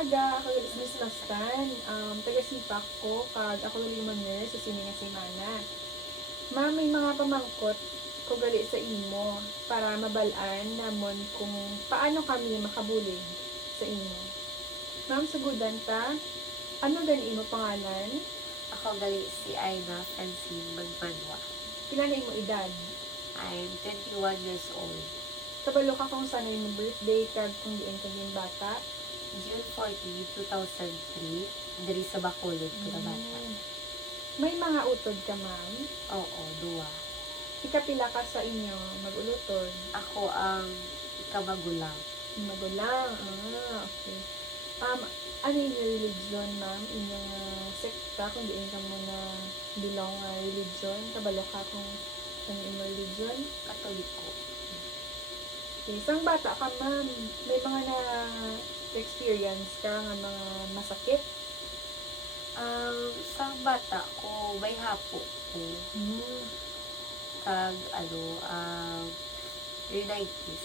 aga, ako galis masmastan. Taga-sipak ko, kag ako limaner sa sini nga semana. Ma'am, may mga pamangkot ko gali sa imo para mabalaan namon kung paano kami makabulig sa imo. Ma'am, sagudan ta, ano gani imo pangalan? Ako gali si Aina Francine Magmanwa. Pila na imo edad? I'm 21 years old. Kabalo ka kung saan imo birthday kag kung diin ka din bata? June 14, 2003, diri sa Bacolod ko na bata. May mga utod ka, ma'am? Oo, duwa. Ikapila ka sa inyo magulutod? Ako ang ikamagulang. Magulang, okay. Ano yung religion, ma'am? Inyong sekta, kung diin ka mo na belong religion? Kabalo ka kung ano yung religion? Katoliko. Okay. Isang bata ka, ma'am, may mga na-experience ka nga mga masakit? Sa bata ko, may hapo ko. Kag, rhinitis.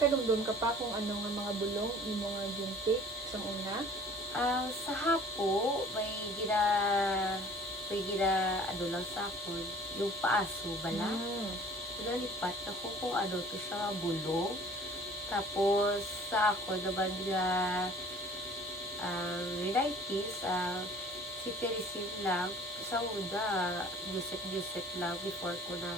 Kadumdum ka pa kung ano nga mga bulong, imo nga gintik sa una? Sa hapo, may lang sa akon, yung paaso bala. Nalipat ako kung ano to siya bulong. Tapos sa ako naman nga rhinitis, cetirizine lang. Sa una, yuset lang before ko na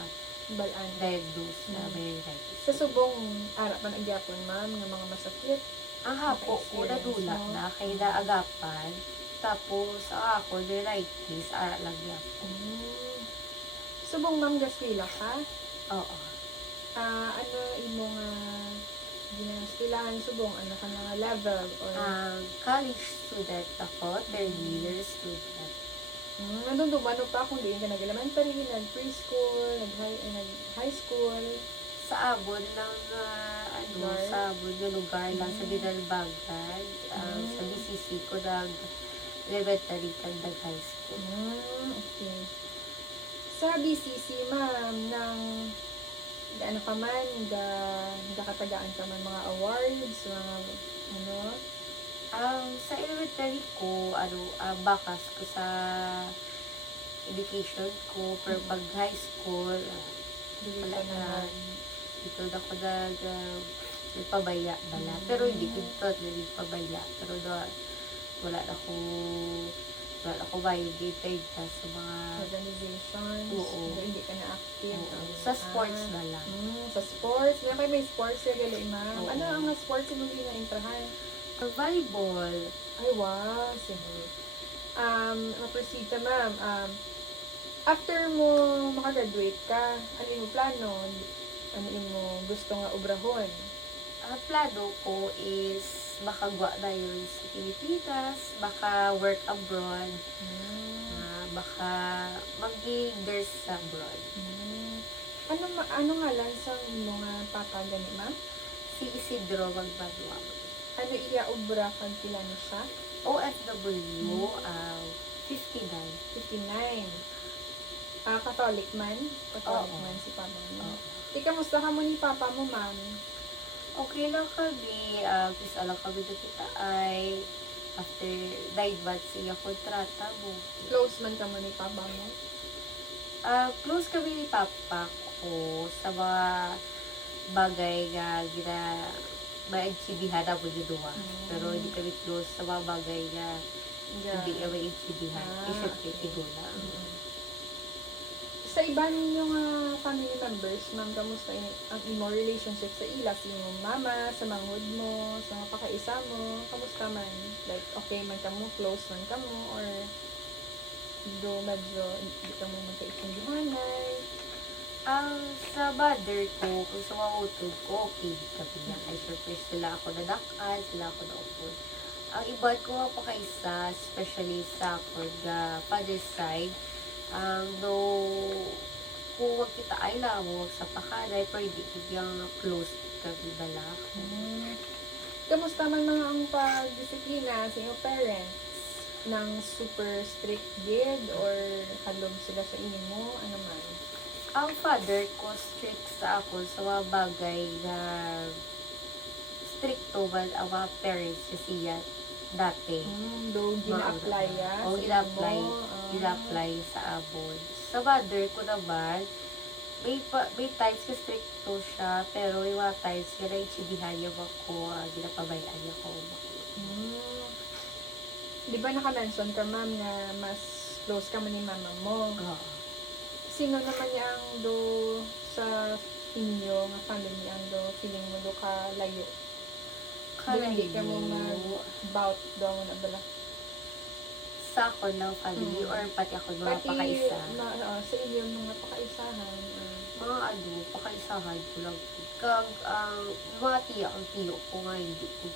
Balaan. diagnose na may rhinitis. Sa subong arap man agyapon, ma'am, nga mga masakit. Ang hapo ko nadula na kay naagapan. Tapos ako rhinitis, ara lang yan. Subong, ma'am, gaspila ka? Oo. Ano imong ginaspilahan subong? Ano ka na level? Or College student ako, third year student. Nandun pa kung diin ka nag-elementary, nag-preschool, nag-high school. Sa abon lang, Lugar? sa abon yung lugar lang sa Binalbagan. Sa BCC ko ng elementary kang high school. Okay. Sa BCC, ma'am, ano ka man, katagaan ka man mga awards, mga ano? Sa elementary ko, bakas ko sa education ko, pero pag high school, wala na. Dito na ako nagpabaya bala. Pero hindi ko ito nagpabaya. Pero wala ako violated ka sa mga Organizations. Oo. Hindi ka na active. Sa sports na lang. Sa sports. May sports ka gali, ma'am. Oo. Ano ang sports mo gina-intrahan? Ang volleyball. Ay, wow. Sige. Ma-proceed ka, ma'am. After mo makagraduate ka, ano yung plano? Ano yung gusto nga obrahon? Ang plano ko is makagwa na yun sa Pilipinas, baka work abroad, baka mag-nurse abroad. Ano nga lang sa mga papa gani, ma'am? Si Isidro Magbanwa. Ano iya obra kag pila na siya? OFW, 59. 59. Catholic man? Catholic Oo. man si papa mo. Oo. Kamusta ka mo ni papa mo, ma'am? Okay lang kami, kasi alam kami na kita ay after 9 months iya kontrata mo. Close man ka mo ni papa mo? Close kami ni papa ko sa mga bagay nga ma-insidihan na mo yun duwa. Pero hindi kami close sa mga bagay nga hindi ka ma-insidihan. Siyempre, tigula. Sa iba ninyong family members, ma'am, kamusta ang imo relationship sa ila? Sa iyong mama, sa manghod mo, sa mga pakaisa mo, kamusta man? Like, okay man ka mo, close man ka mo, or medyo hindi ka mo magkaintindihanay? Sa mother ko, kung sa mamutog ko, okay kami niya. Ay, syempre, sila ako nadakan, sila ako naupod. Ang iba ko nga pakaisa, especially sa father's side, kung wag kita ay lang, wag sa pakanay, pero hindi yung close kami balak. Kamusta man mga ang pagdisiplina sa iyong parents? Nang super strict gid or halom sila sa inyo? Ano man? Ang father ko strict sa ako sa mga bagay na stricto man ang mga parents kasi yan. dati. Do gina-apply ya? Oo, sa ina-apply. imo? Ina-apply sa abon. Sa mother ko naman, may times ka stricto siya, pero yung mga times nga naichibihan niya ako, ginapabayaan niya ako. Mm. Di ba naka-mention ka, ma'am, na mas close ka man ni mama mo? Oo. Sino naman yung do sa inyo, nga family, ang do feeling mo do ka layo? Do hindi ka mo mag-bout daw na bala? Sa ako ng family, or pati ako mga pakaisa. Sa inyo, mga pakaisahan. Mga pakaisahan ko lang. Kag, mga tiyo ko nga, hindi ko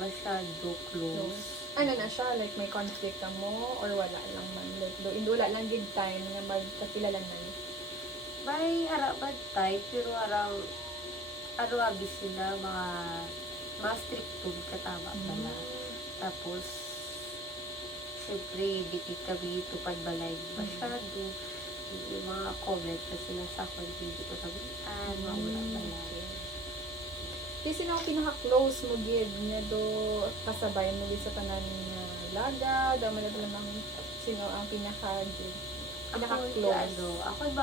masyado close. Ano na siya? Like, may conflict ka mo? Or wala lang man? Like, wala lang good time na magkakilalanan? May harapan type, pero abis sila, mga stricto katama pala. Tapos, syempre, di kami tupad balay masyado. Yung mga comment na sila sa akin, hindi ko tabihan, mawala balay. Kasi sino ang pinaka-close mo, Gid, na do kasabay mo sa tanan na laga, daw man na lang sino ang pinaka-Gid? Pinaka-close? Ako yung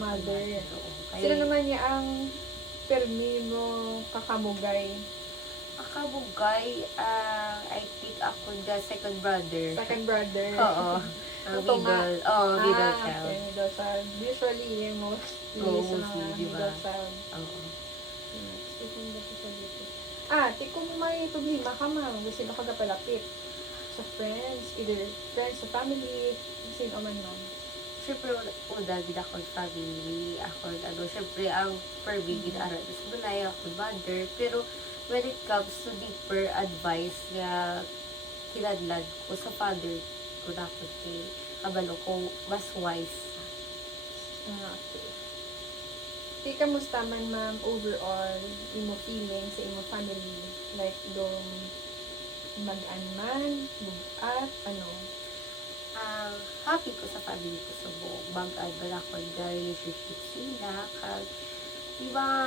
mother. Sino naman niya ang permi mo kakamugay? Akabugay, I think ako the second brother. Second brother? Oo. Middle. Middle child. Okay, middle child. Usually, mostly sa mga middle child. Oo. Di kung may problema ka, ma'am, gusto mo kagapalapit sa friends, either friends, sa family, sino man, ma'am. Siyempre, una, ako family, siyempre, ang perbigin aral sa balay, ako mother, pero when it comes to deeper advice nga kinadlad ko sa father ko na ako kabalo ko, mas wise. Okay. Kamusta man, ma'am, overall, imo feeling sa imo family? Like, dong mag-an man, bugat, ano? Happy ko sa family ko sa buong mag-an man ako ng relationship sila. Yung mga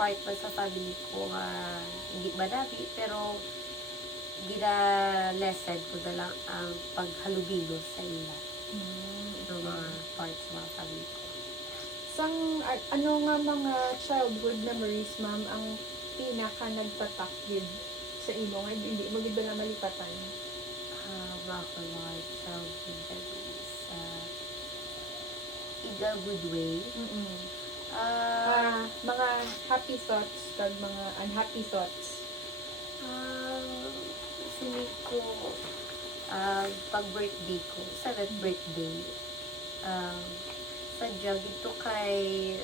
part man sa family ko, hindi madami, pero gina-lesson ko na lang ang paghalubilo sa ila. Yung mga parts sa mga family ko. Ano nga mga childhood memories, ma'am, ang pinaka nagtatakid sa imo nga hindi mo gid na malipatan? Mga childhood memories in a good way. Mga happy thoughts kag mga unhappy thoughts. Sini ko pag-birthday ko, 7th birthday, sadya dito kay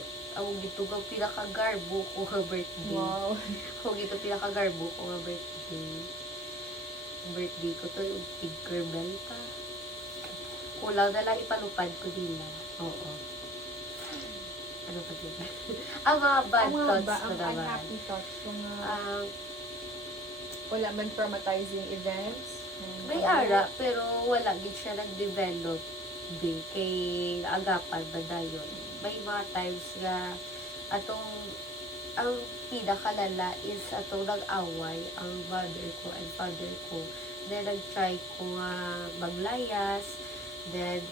dito ang pinakagarbo ko nga birthday. Wow. Dito pinakagarbo ko nga birthday. Birthday ko to yung Tinkerbell pa. Kulang na lang ipalupad ko nila. Oo. Ano pa diba? Ang mga bad thoughts ko naman. Ang unhappy thoughts. Wala man traumatizing events. May ara, pero wala din siya nag-develop din kay agapan ba na yun. May mga times nga ang pinakalala is atong nag-away ang mother ko and father ko. Then nag-try ko maglayas. Then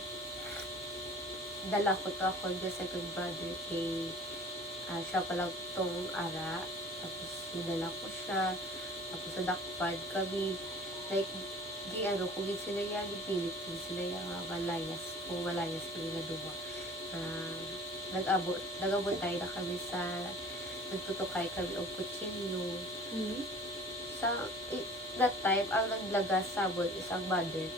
dala ko to ako the second brother kay siya palang tong ara. Tapos dinala ko siya. Tapos nadakpad kami. Like, kung sila yan, ipilit kung sila yung malayas. Kung malayas kami na duwa. Nag-abot tayo na kami nagtutukay kami o kutsilyo. Sa that time, ang naglagas sabon is ang mother.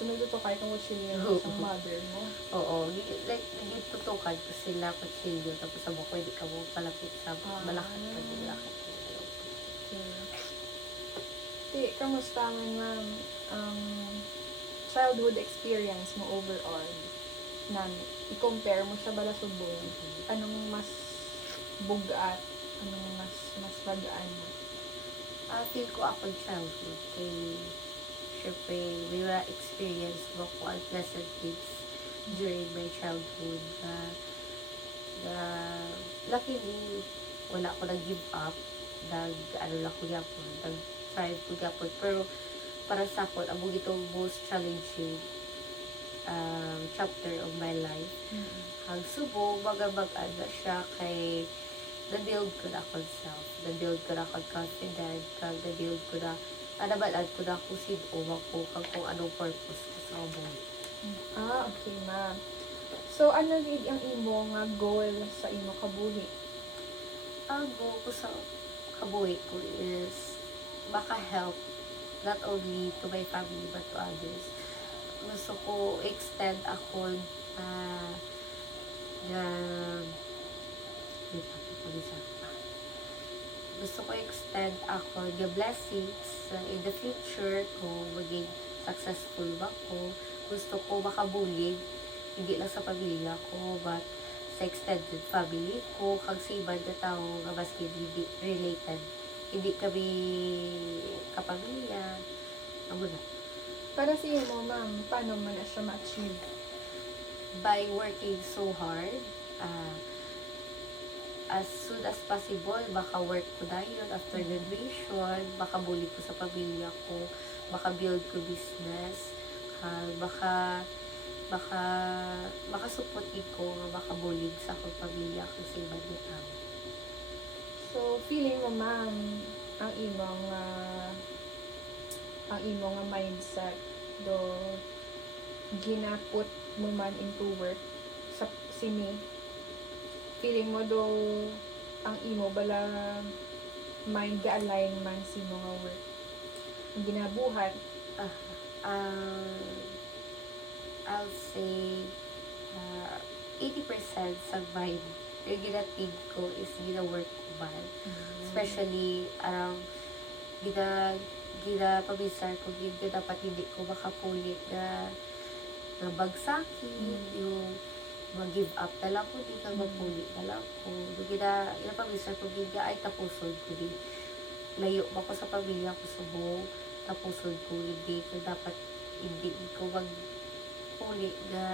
So, nagtutukay kang kutsilyo ng mother mo? Oo. Like, nagtutukan ko sila kutsilyo. Tapos sabi ko, hindi ka mo palapit sa malakad ka. Malakad ka. Kamusta man, ma'am, childhood experience mo overall na i-compare mo siya bala subong, anong mas bugat, anong mas bagaan mo? Feel ko ako childhood kay syempre may mga experience mo ko unpleasant things during my childhood na luckily wala ko nag-give up ano lang ko gyapon, try ko gyapon, pero para sa ako amo gitong most challenging chapter of my life. Ang subong magabag-an na siya kay na-build ko na akong self, na-build ko na akong confident, kag na-build ko na anabalan ko na kung sino ako, kag kung anong purpose ko sa buhay. Okay, ma'am. So, ano gid ang imo nga goal sa imo kabuhi? Ang goal ko sa kabuhay ko is maka-help not only to my family but to others. Gusto ko extend ako na gusto ko extend ako the blessings in the future kung maging successful ba ko. Gusto ko makabulig hindi lang sa pamilya ko but sa extended family ko kag sa ibang na tao nga maski hindi related hindi kami kapamilya amo na. Para sa imo, ma'am, paano man na siya ma-achieve? By working so hard, as soon as possible, baka work ko na yun after graduation, baka bulig ko sa pamilya ko, baka build ko business, baka support ko, baka bulig sa akong pamilya ko sa ibang tao. So, feeling mo, ma'am, ang imong mindset do ginaput mo man into work sa sini, feeling mo do ang imo bala may ga-align man sa imo nga work ang ginabuhat? I'll say 80% sa vibe yung ginatig ko is gina-work ko man. Especially pabisar ko gina dapat hindi ko makapulit na bagsakin yung mag-give up na lang ko di kang mapulit na lang ko pabisar ko gina ay tapusod ko di layo ba ko sa pamilya ko sa buong tapusod ko hindi ko dapat hindi ko magpulit na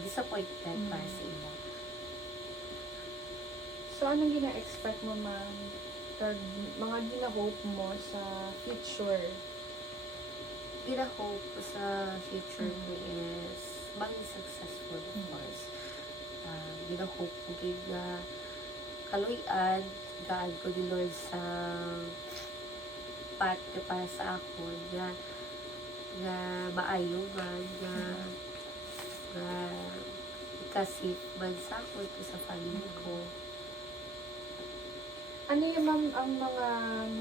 disappointment para sa ila. So, anong gina-expect mo, ma'am? Kag mga gina-hope mo sa future? Gina-hope ko sa future ko is maging successful, of course. Gina-hope ko na kaluyan, gaan ko ni Lord sa path na para sa ako na maayo man, na ikasip man sa ako sa family ko. Ano yung, ma'am, ang mga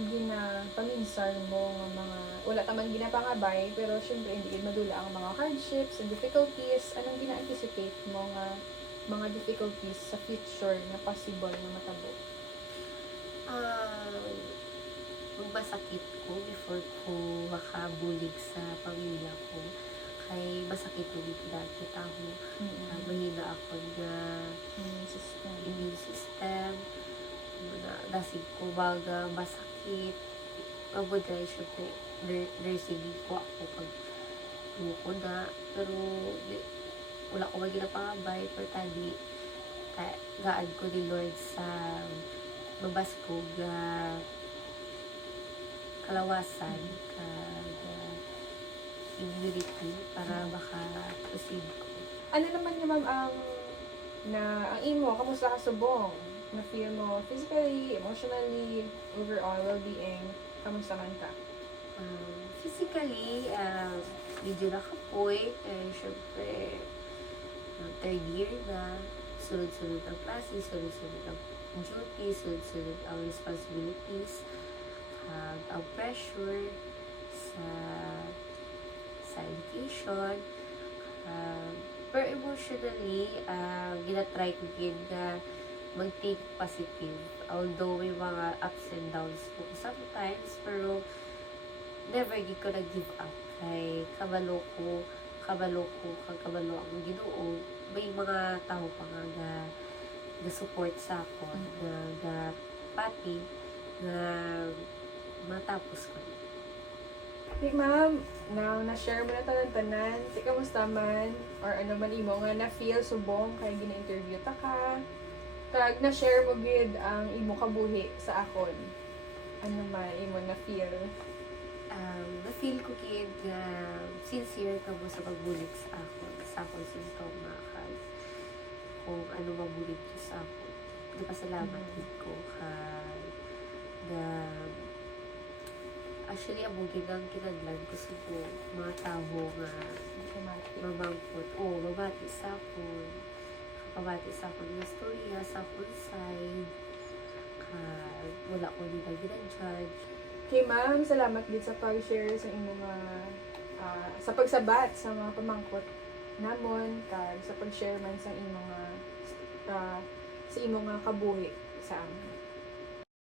ginapaminsar mo nga mga, wala tamang ginapangabay, pero syempre hindi gid madula ang mga hardships and difficulties. Anong gina-anticipate mo nga mga difficulties sa future na possible na matabo? Masakit ko before ko makabulig sa pamilya ko. Kay masakit ko dito dati ako. Mahina ako na immune system. Nasig ko baga masakit mabuday syempre nursing ko ako pag ko na pero wala ko maging napangabay pero tadi gaan ko ni Lord sa mabas ko kalawasan immunity para maka-proceed ko. Ano naman yung, ma'am, ang imo, kamusta ka subong? Na feel mo physically, emotionally, overall well-being, kamusta man ka? Physically, medyo nakapoy. Syempre, third year na, sunod-sunod ang klase, sunod-sunod ang duties, sunod-sunod ang responsibilities, ang pressure sa education. Pero emotionally, ginatry ko din na mag-think positive. Although may mga ups and downs po sometimes, pero never di ko nag-give up. Kay kabalo ang Ginoo. May mga tao pa nga na support sa ako, na pati, na matapos ko. Hey, ma'am, now na-share mo na tanan, si kamusta man, or ano man imo nga na-feel subong kay gina-interview ta ka, Kag na-share mo gid ang imo kabuhi sa akon. Ano man imo na feel? Na-feel ko kid nga sincere ka mo sa pagbulig sa akong simptoma kag kung ano mabulig ko sa ako. Nagpasalamat gid ko kag na actually amo gid ang kinahanglan ko sa mga tao nga Automatic. mamangkot o mabati sa akon, kabati sa akon nga storya sa akon side kag wala ko nila ginajudge. Kay ma'am, salamat gid sa pag-share sa imo mga sa pagsabat sa mga pamangkot namon kag sa pag-share man sa imo nga sa imo nga kabuhi sa amin.